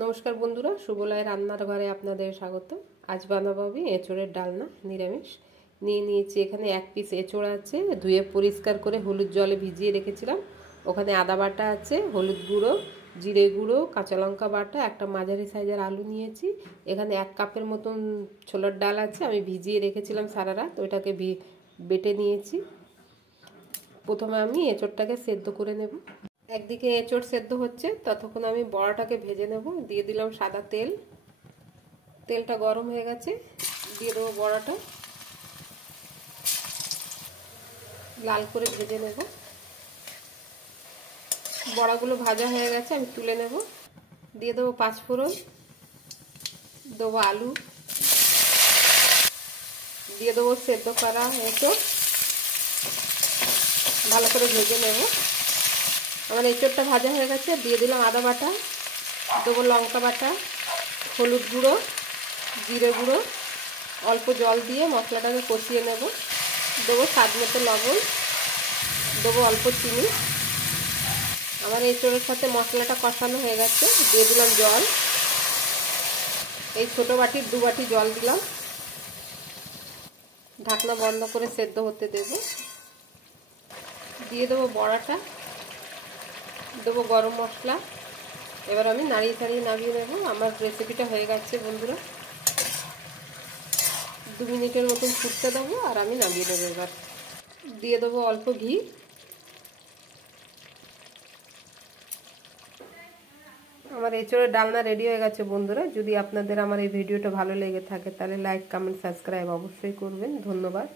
নমস্কার বন্ধুরা, সুবলয় রান্নার ঘরে আপনাদের স্বাগত। আজ বানাবো আমি এঁচোড়ের ডালনা, নিরামিষ। নিয়ে নিয়েছি এখানে 1 পিস এঁচোড় আছে, ধুয়ে পরিষ্কার করে হলুদ জলে ভিজিয়ে রেখেছিলাম। ওখানে আদা বাটা আছে, হলুদ গুঁড়ো, জিরে গুঁড়ো, কাঁচা লঙ্কা বাটা, একটা মাঝারি সাইজের আলু নিয়েছি। এখানে 1 কাপের মতন ছোলার ডাল আছে, আমি ভিজিয়ে রেখেছিলাম সারা রাত, ওইটাকে বেটে নিয়েছি। প্রথমে আমি এঁচোড়টাকে সেদ্ধ করে নেব। একদিকে এঁচোড় সেদ্ধ হচ্ছে, ততক্ষণ আমি বড়াটাকে ভেজে নেব। দিয়ে দিলাম সাদা তেল, তেলটা গরম হয়ে গেছে, দিয়ে দেবো বড়াটা, লাল করে ভেজে নেব। বড়াগুলো ভাজা হয়ে গেছে, আমি তুলে নেব। দিয়ে দেবো 5 ফোড়ন, দেবো আলু, দিয়ে দেবো সেদ্ধ করা এঁচোড়, ভালো করে ভেজে নেব। আমার এঁচোড়টা ভাজা হয়ে গেছে, দিয়ে দিলাম আদা বাটা, দেবো লঙ্কা বাটা, হলুদ গুঁড়ো, জিরে গুঁড়ো, অল্প জল দিয়ে মশলাটাকে কষিয়ে নেব। দেবো স্বাদ মতো লবণ, দেবো অল্প চিনি। আমার এঁচোড়ের সাথে মশলাটা কষানো হয়ে গেছে, দিয়ে দিলাম জল। এই ছোটো বাটির 2 বাটি জল দিলাম। ঢাকনা বন্ধ করে সেদ্ধ হতে দেব। দিয়ে দেবো বড়াটা, দেবো গরম মশলা। এবার আমি নাড়িয়ে চাড়িয়ে নামিয়ে নেব। আমার রেসিপিটা হয়ে গেছে বন্ধুরা। 2 মিনিটের মতন ফুটতে দেবো আর আমি নামিয়ে দেবো। এবার দিয়ে দেবো অল্প ঘি। আমার এঁচোড়ের ডালনা রেডি হয়ে গেছে বন্ধুরা। যদি আপনাদের আমার এই ভিডিওটা ভালো লেগে থাকে তাহলে লাইক, কমেন্ট, সাবস্ক্রাইব অবশ্যই করবেন। ধন্যবাদ।